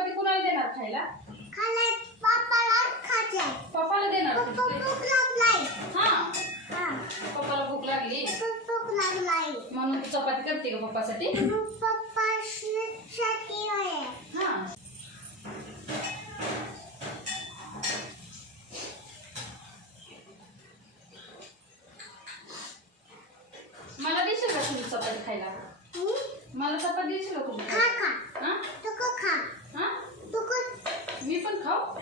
चपाती कुणाला देणार खायला? पप्पाला देणार. हा पप्पाला भूक लागली म्हणून चपाती करते का पप्पासाठी? हा मला देशील का तुम्ही चपाती खायला? मला चपाती देशील का तुम्ही? हा मी पण खाऊ?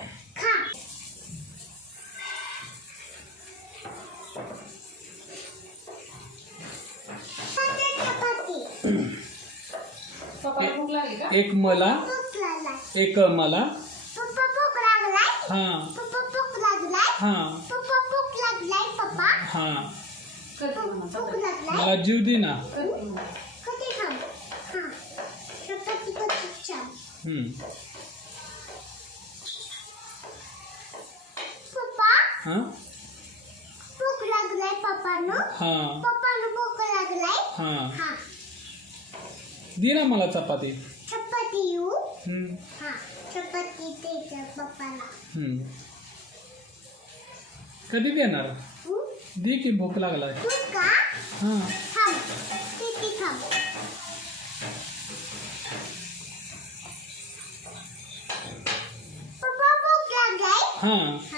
पप्पाला भूक लागली का? एक मला हा हा करते म्हणा चपाती. मला जीव दे ना. करते म्हणा. हा हा दे ना मला चपाती. कधी देणार? दे की भूक लागला. हा हा